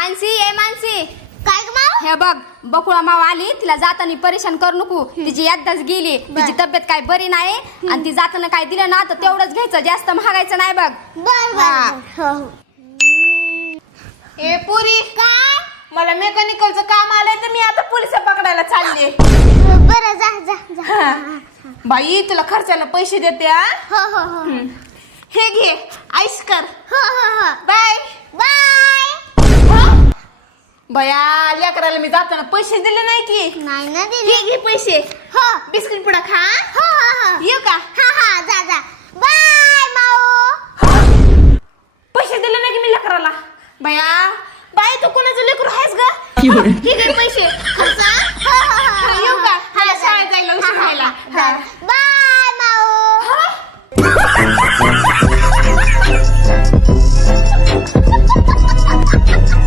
मानसी ए मानसी काय ग माव? हे बघ बकुळा माव आली तिला जाताना परेशान करू नको तिची याददाच गेली तिची तब्येत काय बरी नाही आणि ती जाताना काय दिलं ना तर तेवढंच घ्यायचं जास्त महागायचं नाही बघ बर बर हो ए पुरी काय मला मेकॅनिकलचं काम आलंय तर मी आता पोलिस पकडायला चालले बर जा जा जा बाई तुला खर्चाला पैसे देते हा हो हो हो हे घे आईस कर हो हो हो बाय बाय बया लेकराला मी जाताना पैसे दिले नाही की नाही ना दिली हे घे पैसे हो बिस्किट पुडा खा हो हो हो येऊ का हा हा जा जा बाय माऊ पैसे दिले नाही की मी लेकराला बया बाई तू कोणाचं लेकरू आहेस ग हे घे पैसे खर्च हो हो हो येऊ का मला शाळेत जायला उशीर व्हायला जा